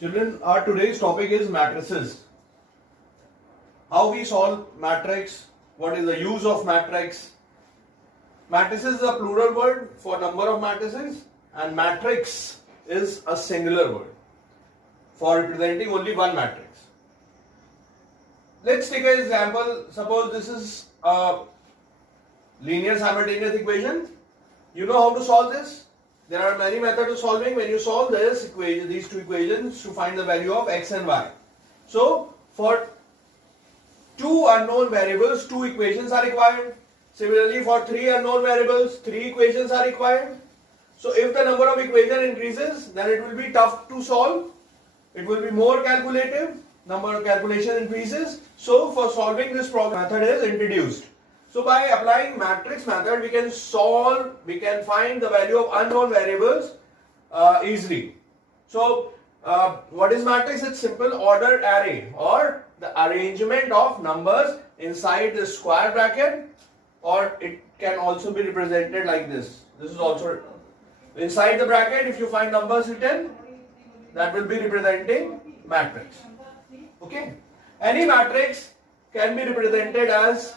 Children, our today's topic is matrices. How we solve matrix, what is the use of matrix. Matrices is a plural word for number of matrices and matrix is a singular word for representing only one matrix. Let's take an example. Suppose this is a linear simultaneous equation. You know how to solve this? There are many methods of solving. When you solve this equation, these two equations, to find the value of x and y. So, for two unknown variables, two equations are required. Similarly, for three unknown variables, three equations are required. So, if the number of equations increases, then it will be tough to solve. It will be more calculative. Number of calculation increases. So, for solving this problem, method is introduced. So, by applying matrix method, we can find the value of unknown variables easily. So, what is matrix? It's simple ordered array or the arrangement of numbers inside the square bracket, or it can also be represented like this. This is also inside the bracket. If you find numbers written, that will be representing matrix. Okay. Any matrix can be represented as,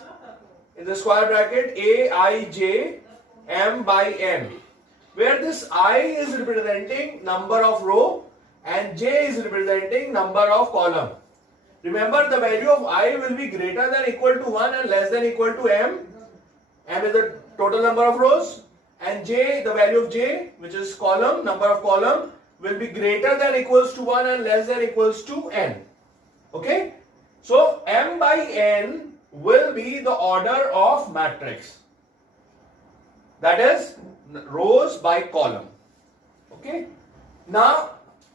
in the square bracket, Aij m by n, where this I is representing number of row and j is representing number of column. Remember, the value of I will be greater than equal to 1 and less than equal to m. M is the total number of rows, and j, the value of j, which is column, number of column, will be greater than equals to 1 and less than equals to n. Okay? So, m by n will be the order of matrix. That is rows by column. Okay? Now,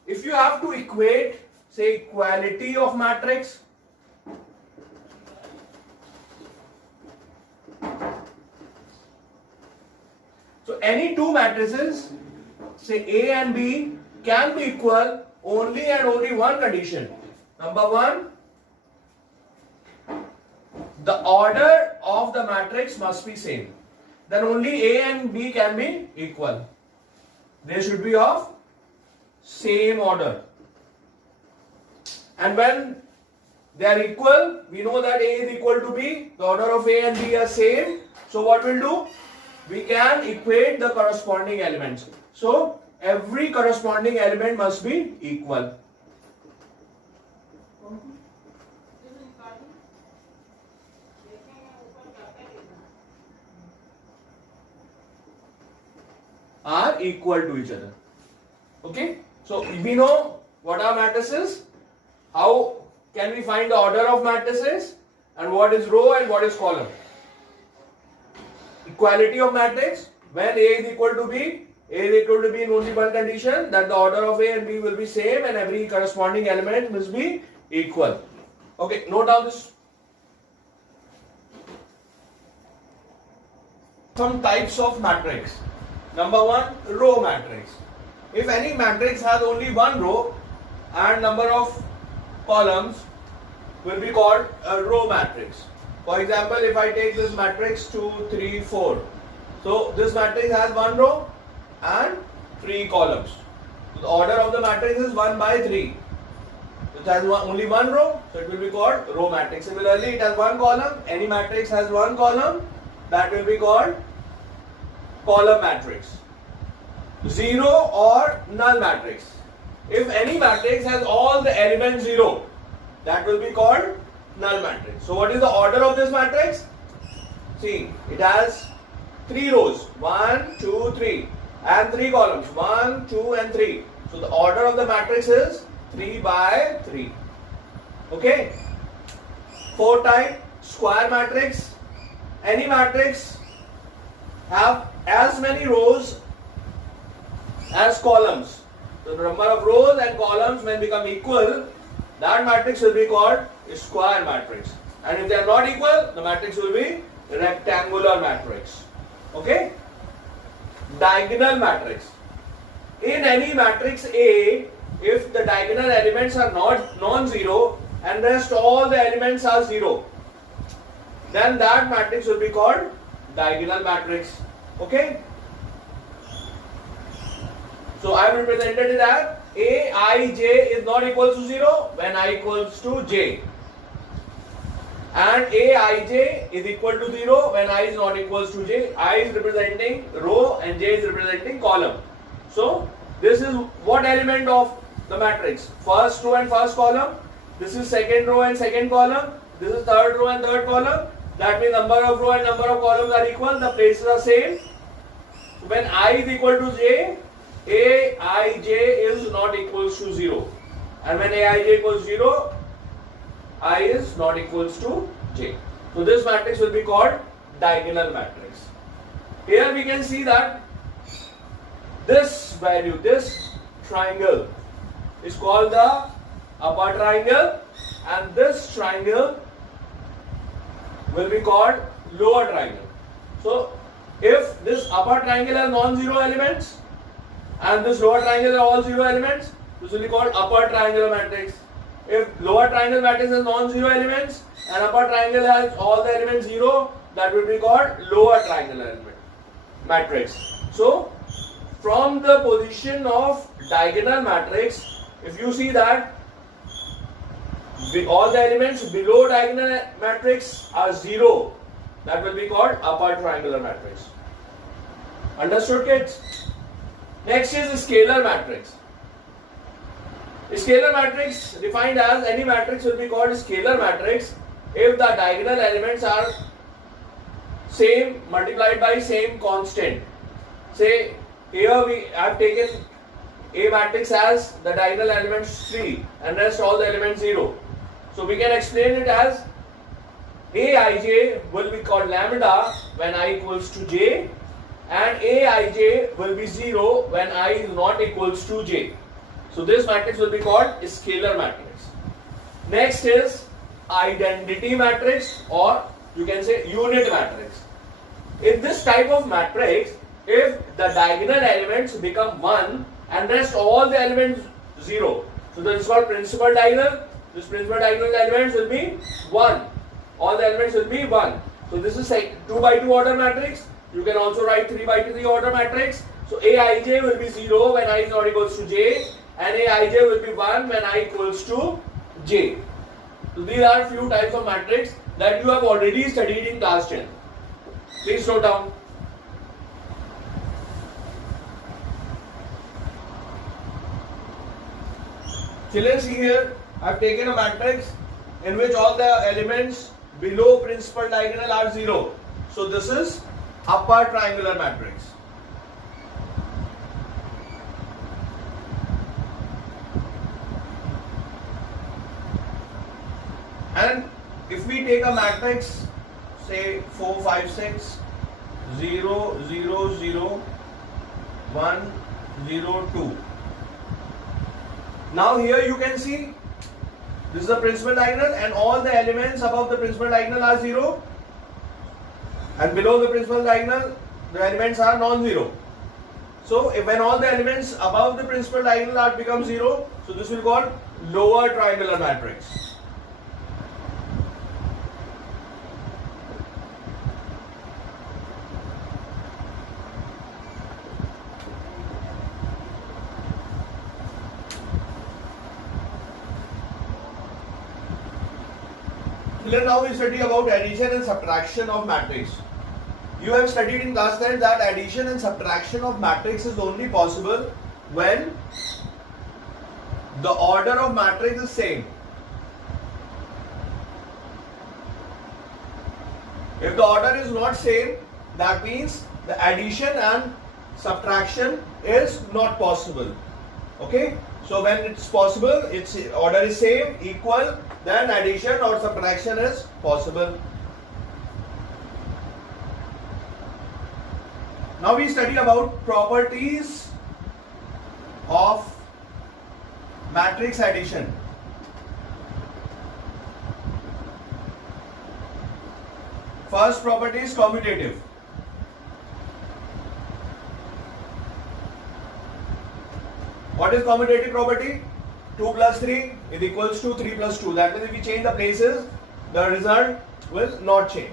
if you have to equate, say, equality of matrix, so any two matrices, say A and B, can be equal only and only one condition. Number one, the order of the matrix must be same. Then only A and B can be equal. They should be of same order. And when they are equal, we know that A is equal to B. The order of A and B are same. So what we'll do? We can equate the corresponding elements. So every corresponding element must be equal. Are equal to each other. Okay? So we know what are matrices, how can we find the order of matrices, and what is row and what is column. Equality of matrix, when A is equal to B, A is equal to B in only one condition, that the order of A and B will be same and every corresponding element must be equal. Okay, note down this. Some types of matrix. Number one, row matrix. If any matrix has only one row and number of columns, will be called a row matrix. For example, if I take this matrix 2, 3, 4. So this matrix has one row and 3 columns. So the order of the matrix is 1 by 3. It has only one row, so it will be called row matrix. Similarly, it has one column. Any matrix has one column, that will be called column matrix. Zero or null matrix. If any matrix has all the elements 0, that will be called null matrix. So what is the order of this matrix? See, it has 3 rows, 1, 2, 3, and 3 columns, 1, 2, and 3. So the order of the matrix is 3 by 3. Okay? 4 type square matrix. Any matrix have as many rows as columns. So the number of rows and columns when become equal, that matrix will be called a square matrix. And if they are not equal, the matrix will be rectangular matrix. Okay? Diagonal matrix. In any matrix A, if the diagonal elements are not non-zero and rest all the elements are 0, then that matrix will be called diagonal matrix. Okay? So I have represented that Aij is not equal to 0 when I equals to j, and Aij is equal to 0 when I is not equals to j. I is representing row and j is representing column. So this is what element of the matrix? First row and first column. This is second row and second column. This is third row and third column. That means number of row and number of columns are equal. The places are same. When I is equal to j, Aij is not equals to 0. And when Aij equals 0, I is not equals to j. So this matrix will be called diagonal matrix. Here we can see that this value, this triangle is called the upper triangle, and this triangle will be called lower triangle. So if this upper triangle has non-zero elements and this lower triangle has all zero elements, this will be called upper triangular matrix. If lower triangle matrix has non-zero elements and upper triangle has all the elements zero, that will be called lower triangular element matrix. So from the position of diagonal matrix, if you see that all the elements below diagonal matrix are zero, that will be called upper triangular matrix. Understood, kids? Next is scalar matrix. A scalar matrix defined as any matrix will be called scalar matrix if the diagonal elements are same multiplied by same constant. Say here we have taken a matrix as the diagonal elements 3 and rest all the elements 0. So we can explain it as Aij will be called lambda when I equals to j, and Aij will be 0 when I is not equals to j. So this matrix will be called scalar matrix. Next is identity matrix, or you can say unit matrix. In this type of matrix, if the diagonal elements become 1 and rest all the elements 0, so this is called principal diagonal. This principal diagonal elements will be 1. All the elements will be 1. So this is 2 by 2 order matrix. You can also write 3 by 3 order matrix. So Aij will be 0 when I is not equals to j, and Aij will be 1 when I equals to j. So these are few types of matrix that you have already studied in class 10. Please note down. Children, see here, I have taken a matrix in which all the elements below principal diagonal are 0. So this is upper triangular matrix. And if we take a matrix, say 4, 5, 6, 0, 0, 0, 1, 0, 2. Now here you can see this is the principal diagonal and all the elements above the principal diagonal are 0, and below the principal diagonal the elements are non-zero. So when all the elements above the principal diagonal are become 0, so this will be called lower triangular matrix. Now we study about addition and subtraction of matrix. You have studied in class 10 that addition and subtraction of matrix is only possible when the order of matrix is same. If the order is not same, that means the addition and subtraction is not possible. Okay? So when it's possible, its order is same, equal, then addition or subtraction is possible. Now we study about properties of matrix addition. First property is commutative. What is commutative property? 2 plus 3 is equals to 3 plus 2. That means if we change the places, the result will not change.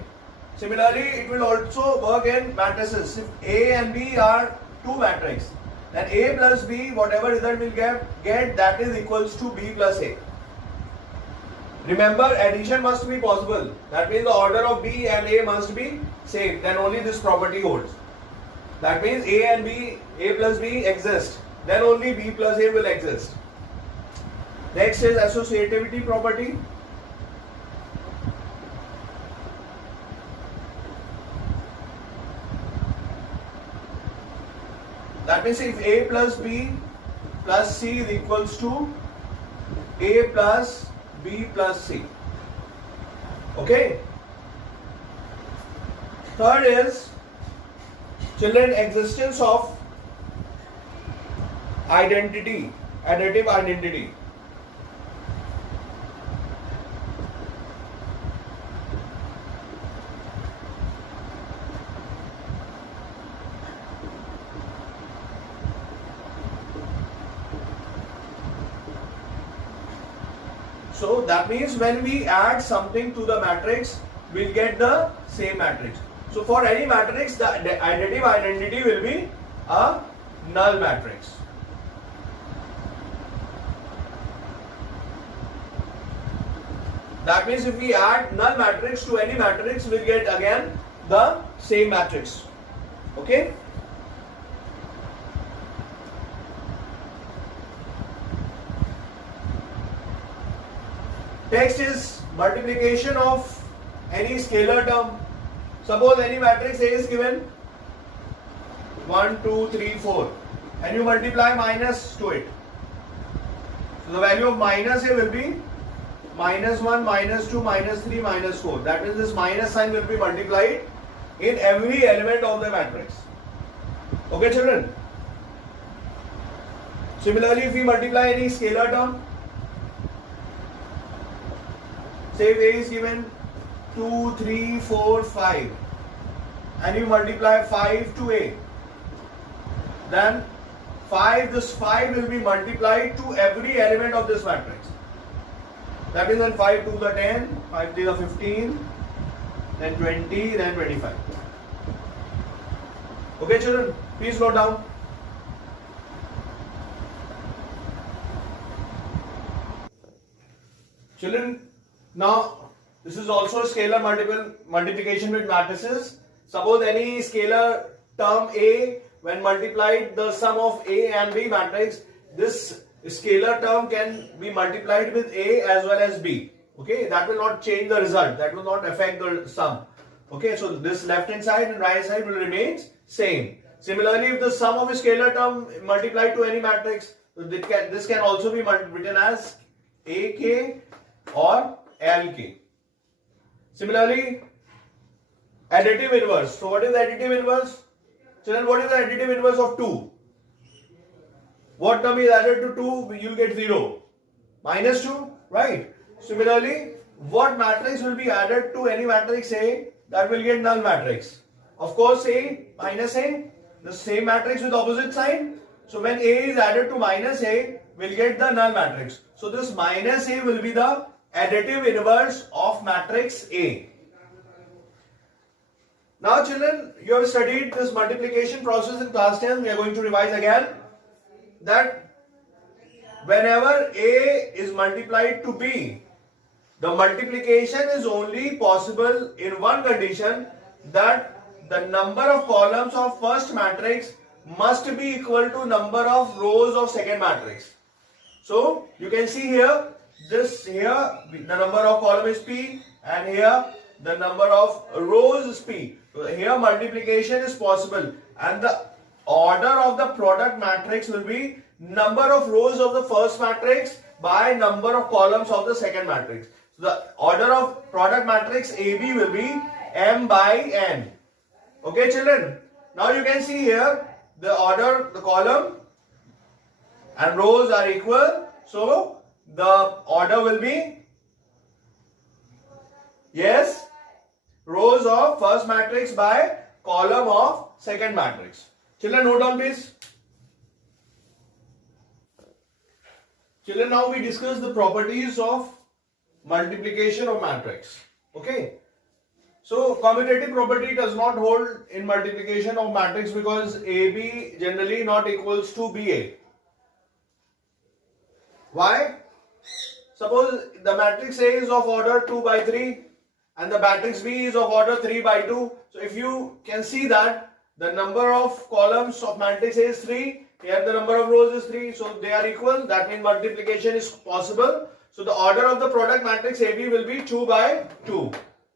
Similarly, it will also work in matrices. If A and B are two matrices, then A plus B, whatever result we'll get that is equals to B plus A. Remember, addition must be possible. That means the order of B and A must be same. Then only this property holds. That means A and B, A plus B exist. Then only B plus A will exist. Next is associativity property. That means if A plus B plus C is equals to A plus B plus C. Okay. Third is, children, existence of identity, additive identity. So that means when we add something to the matrix, we'll get the same matrix. So for any matrix, the additive identity will be a null matrix. That means if we add null matrix to any matrix, we'll get again the same matrix. Okay? Next is multiplication of any scalar term. Suppose any matrix A is given 1, 2, 3, 4 and you multiply minus to it. So the value of minus A will be minus 1, minus 2, minus 3, minus 4. That means this minus sign will be multiplied in every element of the matrix. Okay, children? Similarly, if we multiply any scalar term, say if A is given 2, 3, 4, 5 and you multiply 5 to A, then this 5 will be multiplied to every element of this matrix. That is, then 5 to the 10, 5 to the 15, then 20, then 25. Okay, children, please note down. Children, now this is also a scalar multiplication with matrices. Suppose any scalar term A, when multiplied the sum of A and B matrix, this scalar term can be multiplied with A as well as B. Okay, that will not change the result, that will not affect the sum. Okay, so this left hand side and right hand side will remain same. Similarly, if the sum of a scalar term multiplied to any matrix, this can also be written as AK or LK. Similarly, additive inverse. So what is additive inverse? Children, what is the additive inverse of 2? What term is added to 2? You will get 0. Minus 2, right? Similarly, what matrix will be added to any matrix A? That will get null matrix. Of course, A minus A, the same matrix with opposite sign. So when A is added to minus A, we'll get the null matrix. So this minus A will be the additive inverse of matrix A. Now children, you have studied this multiplication process in class 10. We are going to revise again that whenever A is multiplied to B, the multiplication is only possible in one condition, that the number of columns of first matrix must be equal to number of rows of second matrix. So you can see here, the number of column is P and here the number of rows is P. So here multiplication is possible and the order of the product matrix will be number of rows of the first matrix by number of columns of the second matrix. So the order of product matrix AB will be M by N. Okay, children. Now you can see here the order, the column and rows are equal. So the order will be, yes, rows of first matrix by column of second matrix. Children, note down please. Children, now we discuss the properties of multiplication of matrix. Okay. So commutative property does not hold in multiplication of matrix because AB generally not equals to BA. Why? Suppose the matrix A is of order 2 by 3 and the matrix B is of order 3 by 2. So if you can see that the number of columns of matrix A is 3, here the number of rows is 3, so they are equal, that means multiplication is possible. So the order of the product matrix AB will be 2 by 2.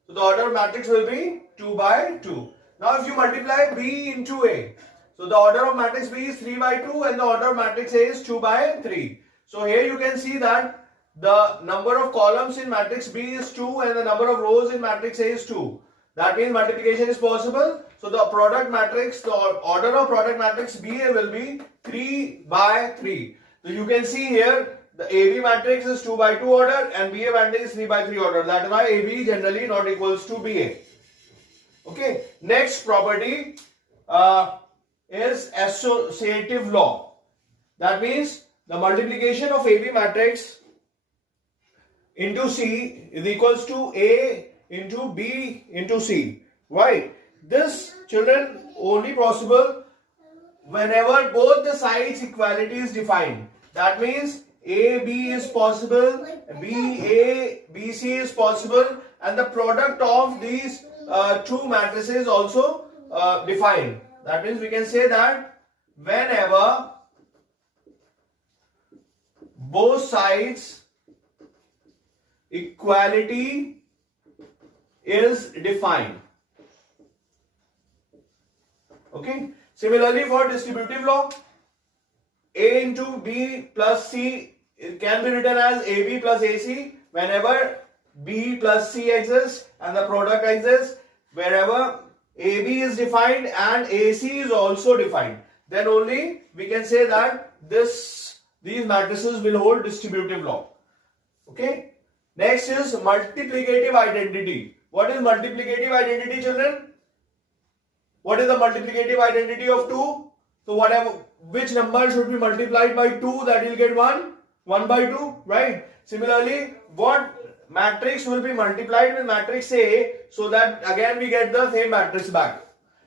So the order of matrix will be 2 by 2. Now if you multiply B into A, so the order of matrix B is 3 by 2 and the order of matrix A is 2 by 3. So here you can see that the number of columns in matrix B is 2 and the number of rows in matrix A is 2. That means multiplication is possible. So the product matrix, the order of product matrix BA will be 3 by 3. So you can see here the AB matrix is 2 by 2 order and BA matrix is 3 by 3 order. That is why AB generally not equals to BA. Okay. Next property is associative law. That means the multiplication of AB matrix into C is equals to A into B into C. Why? This, children, only possible whenever both the sides equality is defined. That means AB is possible, BC is possible, and the product of these two matrices also defined. That means we can say that whenever both sides equality is defined. Okay. Similarly, for distributive law, A into B plus C, it can be written as AB plus AC whenever B plus C exists and the product exists. Wherever AB is defined and AC is also defined, then only we can say that these matrices will hold distributive law. Okay. Next is multiplicative identity. What is multiplicative identity, children? What is the multiplicative identity of 2? So which number should be multiplied by 2, that will get 1? 1 by 2, right? Similarly, what matrix will be multiplied with matrix A so that again we get the same matrix back.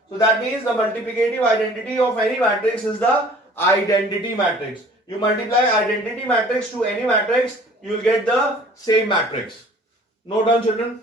So that means the multiplicative identity of any matrix is the identity matrix. You multiply identity matrix to any matrix, you will get the same matrix. Note down, children.